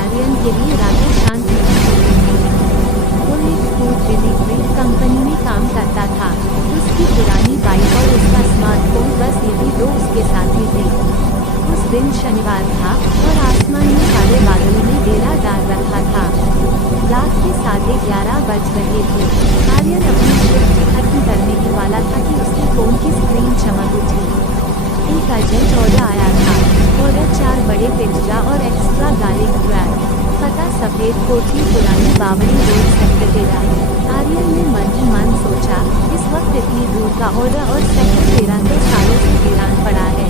आर्यन के लिए रातें शांत नहीं होती थीं। वो एक फूड डिलीवरी कंपनी में काम करता था। उसकी पुरानी बाइक और उसका स्मार्टफोन बस यही दो उसके साथी थे। उस दिन शनिवार था और आसमान में काले बादलों ने डेरा डाल रखा था। रात के 11:30 बज रहे थे। आर्यन अपनी शिफ्ट खत्म करने ही वाला था कि उसके फोन की स्क्रीन चमक उठी। एक अर्जेंट ऑर्डर आया था। ऑर्डर 4 बड़े पिज्जा और एक्स्ट्रा गार्लिक ब्रेड। पता सफेद कोठी, पुरानी बावड़ी रोड, सेक्टर 13। आर्यन ने मन ही मन सोचा, इस वक्त इतनी दूर का ऑर्डर और सेक्टर 13 तो सालों से वीरान पड़ा है।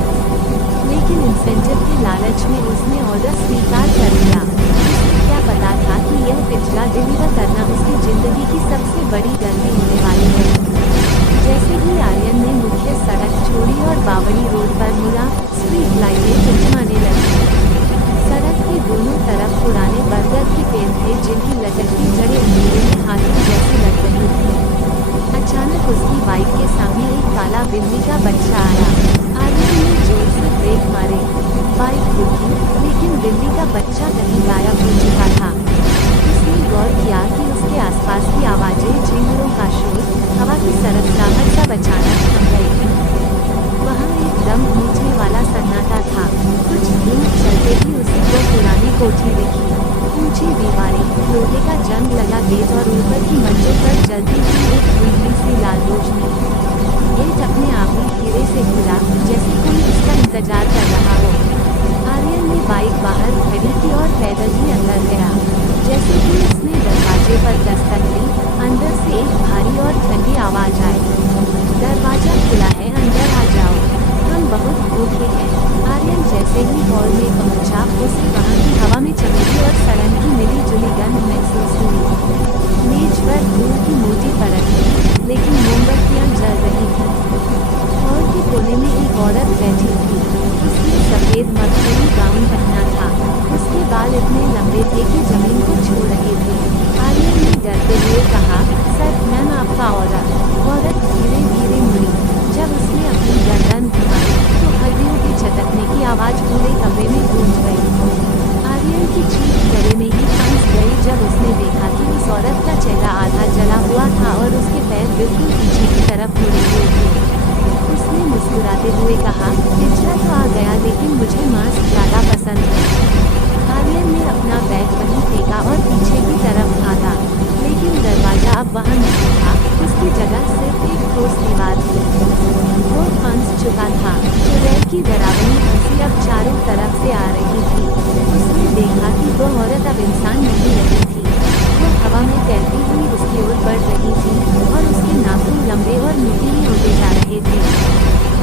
लेकिन इंसेंटिव के लालच में उसने ऑर्डर स्वीकार कर लिया। उसे क्या पता था कि यह पिज्जा डिलीवर करना उसकी जिंदगी की सबसे बड़ी गलती होने वाली है। जैसे ही आर्यन ने मुख्य सड़क छोड़ी और बावड़ी रोड पर मुड़ा, स्ट्रीट लाइटें टिमटिमाने लगी। सड़क के दोनों तरफ पुराने बरगद के पेड़ थे जिनकी लटकती जड़ें अंधेरे में हाथी जैसी लग रही थी। अचानक उसकी बाइक के सामने एक काला बिल्ली का बच्चा आया। आर्यन ने जोर से ब्रेक मारे। बाइक रुकी, लेकिन बिल्ली का बच्चा कहीं गायब हो चुका था। उसने गौर किया कि उसके आसपास की आवाजें, झींगुरों का शोर, हवा की सरसराहट सब अचानक थम गई। वहाँ एकदम गूंजने वाला सन्नाटा था। कुछ दूर चलते ही उसे वो पुरानी कोठी दिखी। ऊंची दीवारें, लोहे का जंग लगा गेट और ऊपर की मंजिल पर जलती हुई एक धुंधली सी लाल रोशनी। गेट अपने आप ही धीरे से खुला, जैसे कोई उसका इंतजार कर रहा हो। आर्यन ने बाइक बाहर खड़ी की और पैदल ही अंदर गया। जैसे ही उसने दरवाजे पर दस्तक दी, अंदर से एक भारी और ठंडी आवाज आई, दरवाजा खुला है, अंदर आ जाओ, हम बहुत भूखे हैं। आर्यन जैसे ही हॉल में पहुंचा, उसे वहां की हवा में चमेली और सड़न की मिली जुली गंध महसूस हुई। मेज पर धूल की मोटी परत थी, लेकिन मोमबत्तियां जल रही थीं। हॉल के कोने में एक औरत बैठी थी। उसने सफेद मखमली गाउन पहना था। उसके बाल इतने लंबे थे कि जमीन को छू रहे थे। आर्यन ने डरते हुए कहा, सर, मैम, आपका ऑर्डर। औरत धीरे धीरे मुड़ी। जब उसने अपनी गर्दन घुमाई तो हड्डियों के चटकने की आवाज पूरे कमरे में गूंज गई। आर्यन की चीख गले में ही फंस गई जब उसने देखा कि उस औरत का चेहरा आधा जला हुआ था और उसके पैर बिल्कुल पीछे की तरफ मुड़े हुए थे। उसने मुस्कुराते हुए कहा, पिज्जा तो आ गया, लेकिन मुझे मांस ज़्यादा पसंद है। आर्यन ने अपना बैग वहीं फेंका और पीछे की तरफ भागा, लेकिन दरवाजा अब वहाँ नहीं था। उसकी जगह सिर्फ एक ठोस दीवार थी। वो फंस चुका था। चुड़ैल की डरावनी हंसी अब चारों तरफ से आ रही थी। उसने देखा कि वो औरत अब इंसान नहीं रही थी। वो हवा में तैरती हुई उसकी ओर बढ़ रही थी और उसके नाखून लंबे और नुकीले होते जा रहे थे।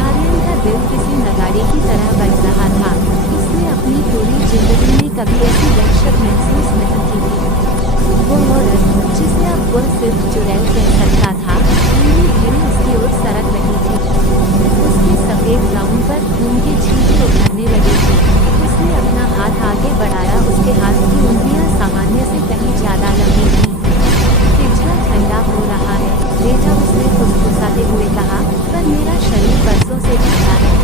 आर्यन का दिल किसी नगाड़े की तरह बज रहा था। उसने अपनी पूरी जिंदगी में कभी ऐसी दहशत महसूस नहीं की थी। वो औरत, जिसे अब वो सिर्फ चुड़ैल कह सकता था, धीरे धीरे उसकी ओर सरक रही थी। उसके सफेद गाउन पर खून के छींटे उभरने लगे थे। उसने अपना हाथ आगे बढ़ाया। उसके हाथ की उंगलियां सामान्य से कहीं ज्यादा लंबी थीं। पिज्जा ठंडा हो रहा है, बेटा, उसने फुसफुसाते हुए कहा, पर मेरा शरीर बरसों से ठंडा है।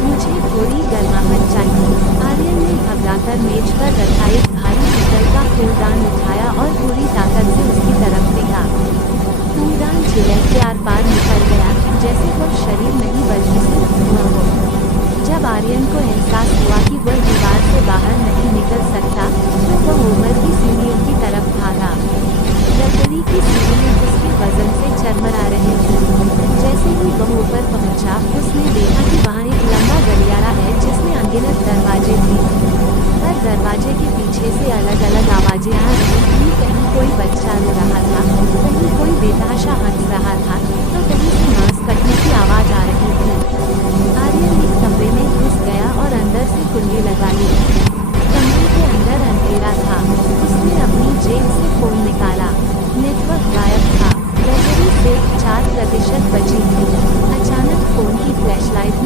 मुझे थोड़ी गर्माहट चाहिए। आर्यन ने घबराकर मेज पर रखा एक भारी पीतल का फूलदान उठाया और पूरी ताकत से उसकी तरफ फेंका। फूलदान चुड़ैल के आर पार निकल गया, जैसे वो शरीर नहीं बल्कि सिर्फ धुआं हो। जब आर्यन को एहसास हुआ कि वह दीवार से बाहर नहीं निकल सकता, तो वह ऊपर की सीढ़ियों की तरफ भागा। लकड़ी की सीढ़ियां उसके वजन से चरमरा रही थी। जैसे ही वह ऊपर पहुंचा, उसने देखा कि वहाँ एक लंबा गलियारा है जिसमें अनगिनत दरवाजे थे। हर दरवाजे के पीछे से अलग अलग आवाजें आ रही थीं। कहीं कोई बच्चा रो रहा था, कहीं कोई बेतहाशा हंस रहा था, तो कहीं से मांस कटने की आवाज आ रही थी। आर्यन एक कमरे में घुस गया और अंदर से कुंडी लगा ली। कमरे के अंदर अंधेरा था। उसने अपनी जेब से फोन निकाला। नेटवर्क गायब था। बैटरी सिर्फ 4% बची थी। अचानक फोन की फ्लैशलाइट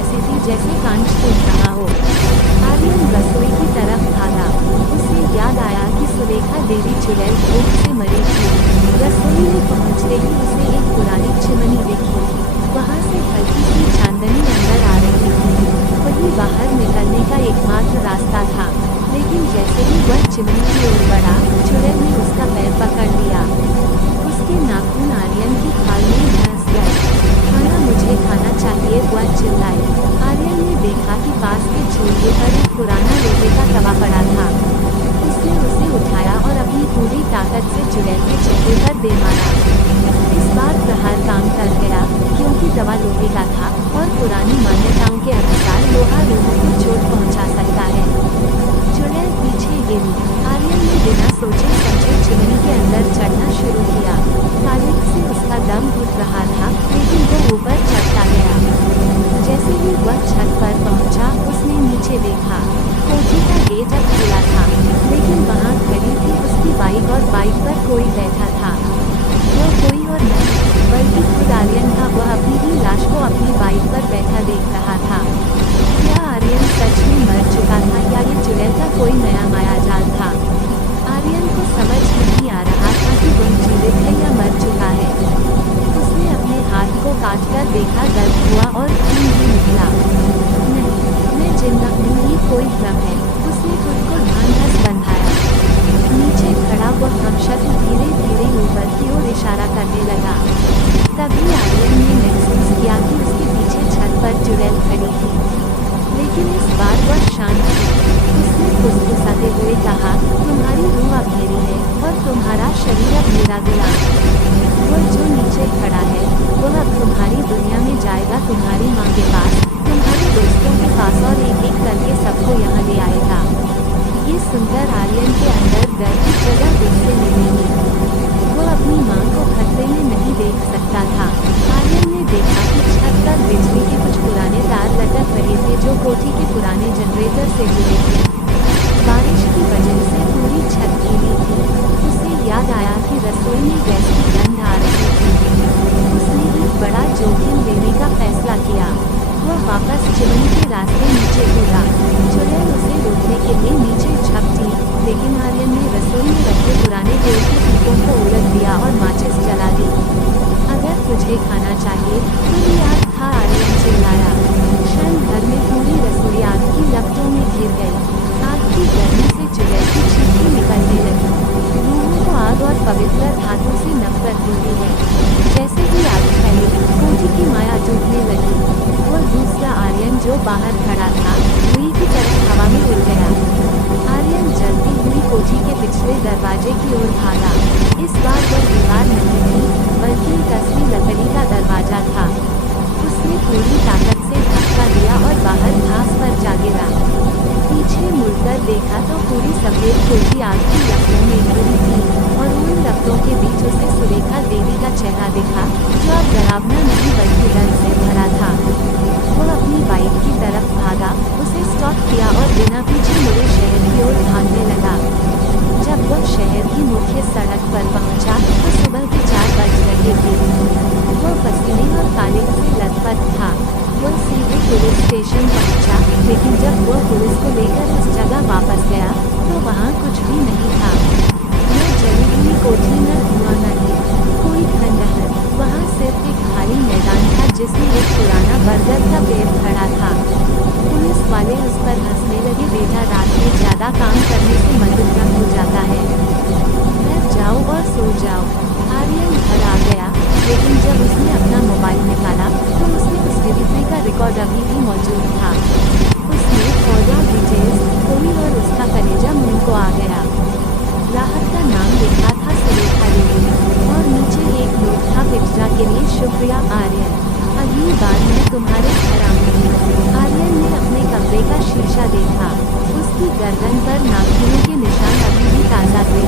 ऐसी थी जैसे कांच टूट रहा हो। आर्यन रसोई की तरफ भागा। उसे याद आया कि सुलेखा देवी चुड़ैल भूख से मरी थी। रसोई में पहुंचते ही उसे एक पुरानी चिमनी दिखी। वहां से हल्की सी चांदनी अंदर आ रही थी। वही बाहर निकलने का एकमात्र रास्ता था। लेकिन जैसे ही वह चिमनी की ओर बढ़ा, चुड़ैल ने उसका पैर पकड़ लिया। उसके नाखून आर्यन की खाल में धंस गए। खाना मुझे खाना चाहिए, वह चिल्लाई। आर्यन ने देखा कि पास के चूल्हे पर एक पुराना लोहे का तवा पड़ा था। उसने उसे उठाया और अपनी पूरी ताकत से चुड़ैल के चेहरे पर दे मारा। इस बार प्रहार काम कर गया, क्योंकि तवा लोहे का था और पुरानी मान्यताओं के अनुसार लोहा लोगों को चोट पहुंचा सकता है। चुड़ैल पीछे गिरी। आर्यन ने बिना सोचे समझे चिमनी के अंदर चढ़ना शुरू किया। कालिक से उसका दम घुट रहा था, लेकिन वो ऊपर चढ़ता गया। जैसे ही वह छत पर पहुंचा, उसने नीचे देखा। कोठी का गेट अब खुला था, लेकिन वहां खड़ी थी उसकी बाइक और बाइक पर कोई बैठा था। वह कोई और नहीं, बल्कि खुद आर्यन था। वह अपनी ही लाश को अपनी बाइक पर बैठा देख रहा था। क्या आर्यन सच में मर चुका था या ये चुड़ैल का कोई नया मायाजाल था? आर्यन को समझ नहीं आ रहा था कि वह जीवित है या मर चुका है। उसने अपने हाथ को काटकर देखा, दर्द हुआ और खून भी निकला। नहीं, मैं जिंदा हूँ, ये कोई भ्रम है। उसने खुद को ढांढस बंधाया। नीचे खड़ा वह हमशक्ल धीरे धीरे ऊपर की ओर इशारा करने लगा। तभी आर्यन ने महसूस किया कि उसके पीछे छत पर चुड़ैल खड़ी थी, लेकिन इस बार वह शांत थी। उसने फुसफुसाते हुए कहा, तुम्हारी रूह अब मेरी है और तुम्हारा शरीर अब मेरा गुलाम। वह जो नीचे खड़ा है, वह अब तुम्हारी दुनिया में जाएगा, तुम्हारी माँ के पास, तुम्हारे दोस्तों के पास, और एक एक करके सबको यहाँ ले आएगा। ये सुनकर आर्यन के अंदर डर की जगह गुस्से में मिली। वो अपनी माँ को खतरे में नहीं देख सकता था। आर्यन ने देखा कि छत पर बिजली के कुछ पुराने तार लटक रहे थे जो कोठी के पुराने जनरेटर से जुड़े थे। बारिश की वजह से पूरी छत गीली थी। उसे याद आया कि रसोई में गैस की गंध आ रही थी। उसने एक बड़ा जोखिम लेने का फैसला किया। वह वापस चिमनी के रास्ते नीचे कूदा। चुड़ैल उसे रोकने के लिए नीचे झपटी, लेकिन आर्यन ने रसोई में रखे पुराने तेल के पीपों को उलट दिया और माचिस जला दी। अगर तुझे खाना चाहिए तो ये आग खा, आर्यन चिल्लाया। क्षण भर में पूरी रसोई आग की लपटों में घिर गई। आग की गर्मी से चुड़ैल की चीखें निकलने लगी। रूहों को आग और पवित्र धातु से नफरत होती है। जैसे ही आग फैली, कोठी की माया टूटने लगी। वह दूसरा आर्यन जो बाहर खड़ा था, रुई की तरफ हवा में उड़ गया। आर्यन जलती हुई कोठी के पिछले दरवाजे की ओर भागा। इस बार वह दीवार नहीं थी, बल्कि एक असली लकड़ी का दरवाजा था। उसने पूरी ताकत से धक्का दिया और बाहर घास पर जा गिरा। पीछे मुड़कर देखा तो पूरी सफेद कोठी आग की लपटों में घिरी थी, और उन लपटों के बीच उसे सुलेखा देवी का चेहरा दिखा, जो अब डरावना नहीं बल्कि डर से भरा था। वह अपनी बाइक की तरफ भागा, उसे स्टॉप किया और बिना पीछे मुड़े शहर की ओर भागने लगा। जब वह शहर की मुख्य सड़क पर पहुंचा, तो सुबह के 4 बज रहे थे। वह पसीने और कालिक से लथपथ था। वह सीधे पुलिस स्टेशन पहुंचा, लेकिन जब वह पुलिस को लेकर उस जगह वापस गया, तो वहां कुछ भी नहीं था। न जली हुई कोठी, न धुआं, नहीं कोई खंडहर। वहां सिर्फ एक खाली मैदान था जिसमें एक पुराना बरगद का पेड़ खड़ा था। पुलिस वाले उस पर हंसने लगे, बेटा रात में ज्यादा काम करने से मदद कम हो जाता है, घर जाओ और सो जाओ। आर्यन घर आ गया, लेकिन जब उसने अपना मोबाइल निकाला तो उसमें उस डिलीवरी का रिकॉर्ड अभी भी मौजूद था। उसने ऑर्डर डिटेल्स खोली और उसका कलेजा मुंह को आ गया। ग्राहक का नाम लिखा था सुलेखा देवी, और नीचे एक नोट था, पिज्जा के लिए शुक्रिया आर्यन, अगली बार मैं तुम्हारे घर आऊंगी। आर्यन ने अपने कमरे का शीशा देखा। उसकी गर्दन पर नाखूनों के निशान अभी भी ताज़ा थे।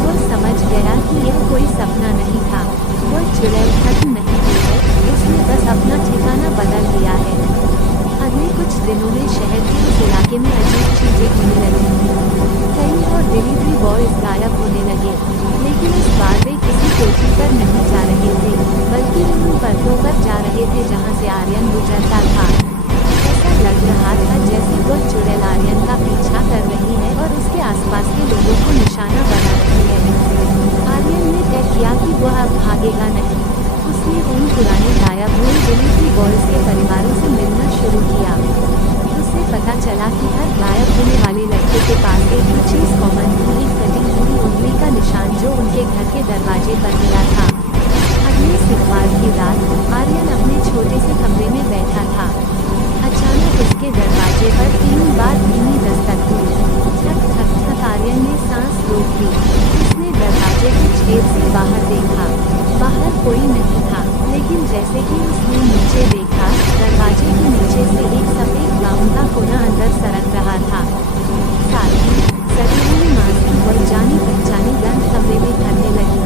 वो समझ गया कि यह कोई सपना नहीं था। वह चुड़ैल खत्म नहीं हुई है, उसने बस अपना ठिकाना बदल दिया है। अगले कुछ दिनों में शहर के उस इलाके में अजीब चीजें होने लगी। कई और डिलीवरी बॉयज गायब होने लगे, लेकिन इस बार वे किसी कोठी पर नहीं जा रहे थे, बल्कि उन पर्दों पर जा रहे थे जहां से आर्यन गुजरता था। चला कि हर गायब होने वाले लड़के के पास एक ही चीज कॉमन थी, एक कटी हुई उंगली का निशान जो उनके घर के दरवाजे पर मिला था। अगले शुक्रवार की रात आर्यन अपने छोटे से कमरे में बैठा था। अचानक उसके दरवाजे पर 3 बार धीमी दस्तक हुई। ठक ठक ठक। आर्यन ने सांस रोक ली। उसने दरवाजे के छेद से बाहर देखा। बाहर कोई नहीं था, लेकिन जैसे ही उसने नीचे देखा, दरवाजे के नीचे से एक सफेद गाउन का कोना अंदर सरक रहा था। साथ ही सड़ी हुई मांस की वह जानी पहचानी गंध कमरे में भरने लगी।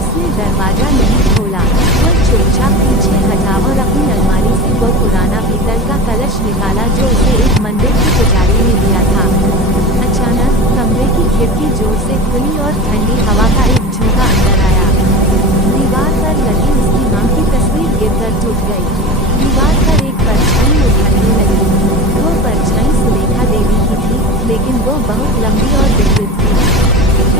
उसने दरवाजा नहीं खोला। वह चुपचाप पीछे हटा और अपनी अलमारी से वह पुराना पीतल का कलश निकाला जो उसे एक मंदिर के पुजारी ने दिया था। अचानक कमरे की खिड़की जोर से खुली और ठंडी हवा का एक झोंका अंदर आया। दीवार पर लगी उसकी मां की तस्वीर गिरकर टूट गई। दीवार पर एक परछाई उभरने लगी। वो परछाई सुलेखा देवी की थी, लेकिन वो बहुत लंबी और विकृत थी।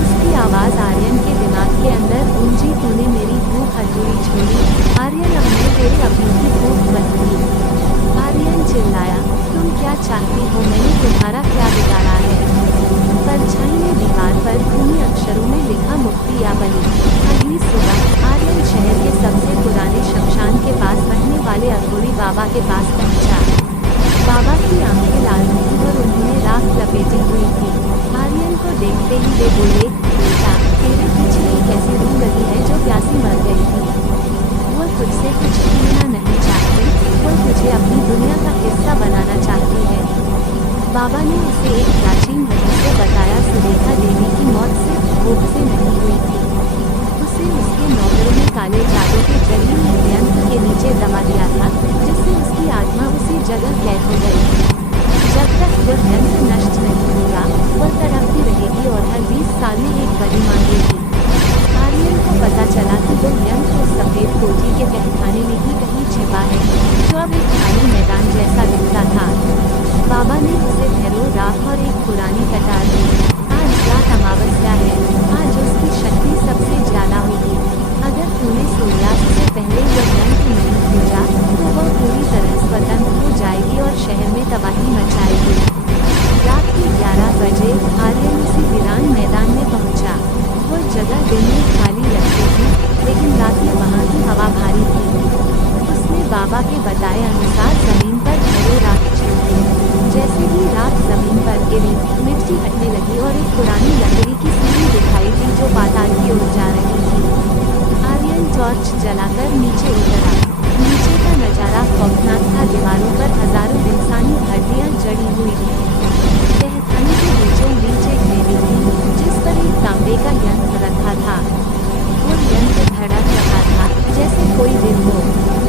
उसकी आवाज आर्यन के दिमाग के अंदर गूंजी, तूने मेरी भूख अधूरी छोड़ी। आर्यन, अब मैं तेरे अपनों की भूख बनूंगी। आर्यन चिल्लाया, तुम क्या चाहती हो? मैंने तुम्हारा क्या बिगाड़ा है? परछाई ने दीवार पर खूनी अक्षरों में लिखा, मुक्ति या बलि। अगली सुबह आर्यन शहर के सबसे पुराने शमशान के पास रहने वाले अघोरी बाबा के पास पहुंचा। बाबा की आंखें लाल थीं और उन्होंने राख लपेटी हुई थी। आर्यन को देखते ही वे बोले, बेटा, तेरे पीछे एक ऐसी रूह लगी है जो प्यासी मर गई थी। वो तुझसे कुछ छीनना नहीं चाहती, वो तुझे अपनी दुनिया का हिस्सा बनाना चाहती है। बाबा ने उसे एक प्राचीन रहस्य बताया। सुलेखा देवी की मौत सिर्फ भूख से नहीं हुई थी। उसे उसके नौकरों ने काले जादू के जरिए यंत्र के नीचे दबा दिया था, जिससे उसकी आत्मा उसी जगह कैद हो गई। जब तक वह यंत्र नष्ट नहीं होगा, वह तड़पती रहेगी और हर 20 साल में एक बड़ी मांगेगी। आर्यन को पता चला कि वो यंत्र उस सफेद कोठी के तहखाने में ही कहीं छिपा है, जो अब एक खाली मैदान जैसा दिखता था। बाबा ने उसे भैरो, राख और एक पुरानी कटार दी। आज रात अमावस्या है, आज उसकी शक्ति सबसे ज्यादा होगी। अगर तूने सूर्यास्त से पहले वो यंत्र नहीं खोजा, तो वह पूरी तरह स्वतंत्र हो जाएगी और शहर में तबाही मचाएगी। रात के 11 बजे आर्यन उसी वीरान मैदान में पहुंचा। वो जगह दिन में खाली लगती थी, लेकिन रात में वहाँ की हवा भारी थी। उसने बाबा के बताए अनुसार जमीन पर भैरो राख छिड़की। जैसे ही राख जमीन पर गिरी, मिट्टी हटने लगी और एक पुरानी लकड़ी की सीढ़ी दिखाई दी जो पाताल की ओर जा रही थी। आर्यन टॉर्च जलाकर नीचे उतरा। नीचे का नजारा खौफनाक था। दीवारों पर हजारों इंसानी हड्डियां जड़ी हुई थी। तहखाने के बीचों बीच एक देवी थी, जिस पर एक तांबे का यंत्र रखा था। वो यंत्र धड़क रहा था, जैसे कोई दिल हो।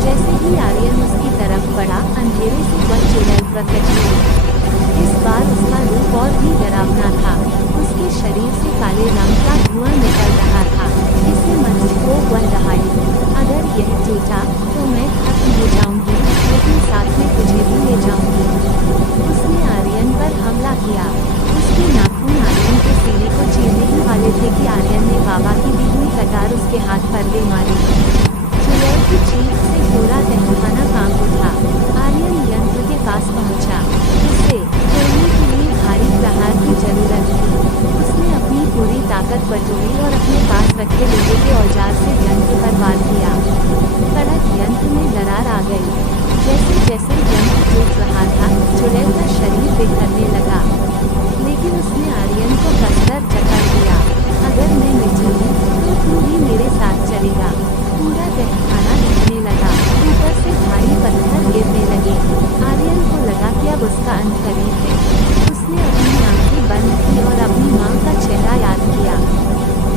जैसे ही आर्यन उसकी तरफ बढ़ा, अंधेरे से वह चुड़ैल प्रकट हुई। इस बार उसका रूप और भी डरावना था। उसके शरीर से काले रंग का धुआं निकल रहा था। इससे मंच को वह दहाड़ी, अगर यह टूटा तो मैं खत्म हो जाऊंगी, लेकिन साथ में तुझे भी ले जाऊंगी। उसने आर्यन पर हमला किया। उसके नाखून आर्यन के सीने को चीरने ही वाले थे कि आर्यन ने बाबा की दी हुई कटार उसके हाथ पर दे मारी। चुड़ैल की चीख से पूरा तहखाना कांप उठा। आर्यन यंत्र के पास पहुंचा। उसे तोड़ने के लिए भारी प्रहार की जरूरत थी। उसने अपनी पूरी ताकत बटोरी और अपने पास रखे लोहे के औजार से यंत्र पर वार किया। कड़क यंत्र में दरार आ गई। जैसे जैसे यंत्र टूट रहा था, चुड़ैल का शरीर बिखरने लगा। लेकिन उसने आर्यन को कसकर जकड़ दिया। अगर मैं मिटूंगी तो तू भी मेरे साथ चलेगा। पूरा तहखाना हिलने लगा। ऊपर से भारी पत्थर गिरने लगे। आर्यन को लगा कि अब उसका अंत करीब है। उसने अपनी आंखें बंद की और अपनी मां का चेहरा याद किया।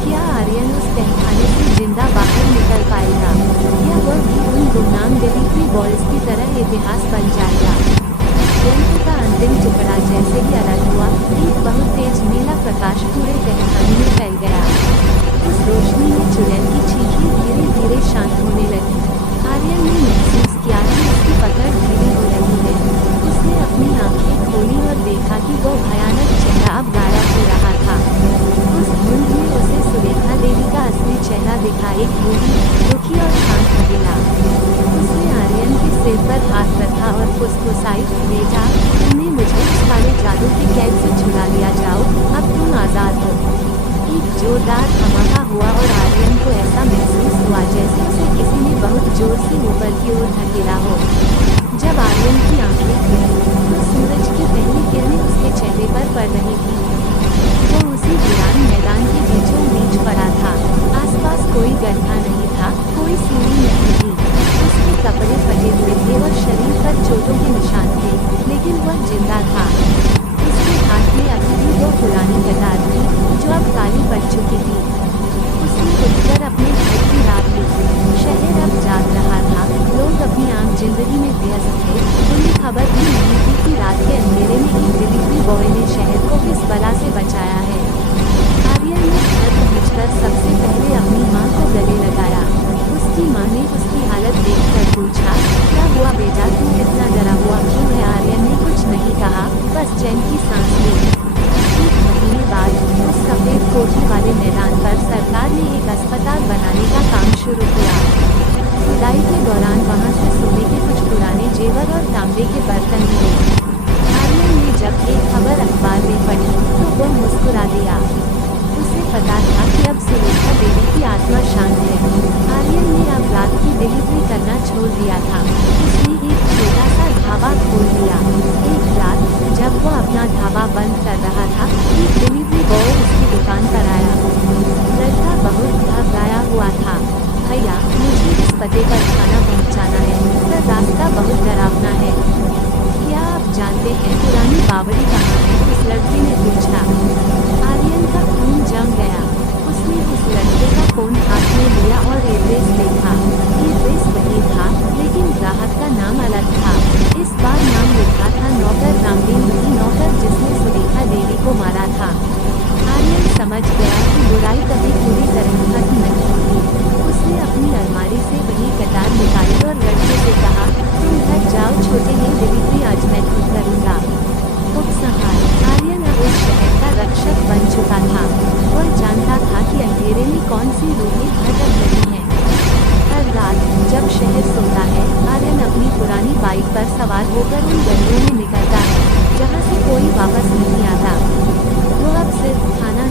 क्या आर्यन उस तहखाने से जिंदा बाहर निकल पाएगा, या वह भी उन गुमनाम डिलीवरी बॉयज की तरह इतिहास बन जाएगा? यंत्र का अंतिम टुकड़ा जैसे ही अलग हुआ, एक बहुत तेज नीला प्रकाश पूरे तहखाने में फैल गया। उस रोशनी में चुड़ैल की चीखें धीरे धीरे शांत होने लगी। आर्यन ने महसूस किया कि उसकी पकड़ धीरे हो रही है। उसने अपनी आंखें खोली और देखा कि वो भयानक चेहरा अब गायब हो रहा था। उस धुंध में उसे सुलेखा देवी का असली चेहरा दिखा, एक बूढ़ी, दुखी और शांत महिला। उसने आर्यन के सिर पर हाथ रखा और फुसफुसाई, बेटा, तुमने मुझे इस काले जादू के कैद से छुड़ा लिया जाओ, अब तुम आजाद हो। एक जोरदार धमाका हुआ और आर्यन को ऐसा महसूस हुआ जैसे उसे किसी ने बहुत जोर से ऊपर की ओर धकेला हो। जब आर्यन की आंखें खुली तो सूरज की पहली किरणें उसके चेहरे पर पड़ रही थी। वो उसी वीरान मैदान के बीचों बीच पड़ा था। आसपास कोई गड्ढा नहीं था, कोई सीढ़ी नहीं थी। उसके कपड़े फटे हुए थे और शरीर पर चोटों के निशान थे, लेकिन वह जिंदा था। उसके हाथ में अभी भी वो पुरानी कतार थी जो अब काली पड़ चुकी थी। उसने उठकर अपने घर की राह ली। शहर अब जाग रहा था, लोग अपनी आम जिंदगी में व्यस्त थे। उन्हें खबर भी नहीं थी कि रात के अंधेरे में एक डिलीवरी बॉय ने शहर को किस बला से बचाया है। आर्यन ने घर पहुंचकर सबसे पहले अपनी मां को गले लगाया। उसकी मां ने उसकी हालत देखकर पूछा, क्या हुआ बेटा, तू इतना डरा हुआ क्यों है? आर्यन ने कुछ नहीं कहा, बस चैन की सांस ली। एक महीने बाद उस सफेद कोठी वाले मैदान पर सरकार ने एक अस्पताल बनाने का काम शुरू किया। खुदाई के दौरान वहां से सोने के कुछ पुराने जेवर और तांबे के बर्तन मिले। आर्यन ने जब एक खबर अखबार में पढ़ी तो वो मुस्कुरा दिया। उसे पता था कि अब सुलेखा देवी की आत्मा शांत है। आर्यन ने अब रात की डिलीवरी करना छोड़ दिया था। उसने एक छोटा सा ढाबा खोल दिया। एक रात जब वो अपना ढाबा बंद कर रहा था, एक डिलीवरी बॉय उसकी दुकान पर आया। लड़का बहुत घबराया हुआ था। भैया, मुझे इस पते पर खाना पहुंचाना है, पर रास्ता बहुत डरावना है। क्या आप जानते हैं पुरानी बावड़ी कहाँ है? उस लड़के ने पूछा। आर्यन का खून जम गया। उसने उस लड़के का फोन हाथ में लिया और एड्रेस देखा। एड्रेस वही था, लेकिन ग्राहक का नाम अलग था। इस बार नाम लिखा था नौकर रामदेव, वही नौकर जिसने सुलेखा देवी को मारा था। आर्यन समझ गया कि बुराई कभी पूरी तरह खत्म नहीं होती। उसने अपनी अलमारी से वही कतार निकाली और लड़के से कहा, तुम घर जाओ, छोटे ने डिलीवरी आज मैं खुद करूँगा। उपसंहार। आर्यन अब उस शहर का रक्षक बन चुका था। वह जानता था कि अंधेरे में कौन सी रूहें भटक रही हैं। हर रात जब शहर सोता है, आर्यन अपनी पुरानी बाइक पर सवार होकर उन गलियों में निकलता है जहाँ से कोई वापस नहीं आता। वो अब सिर्फ खाना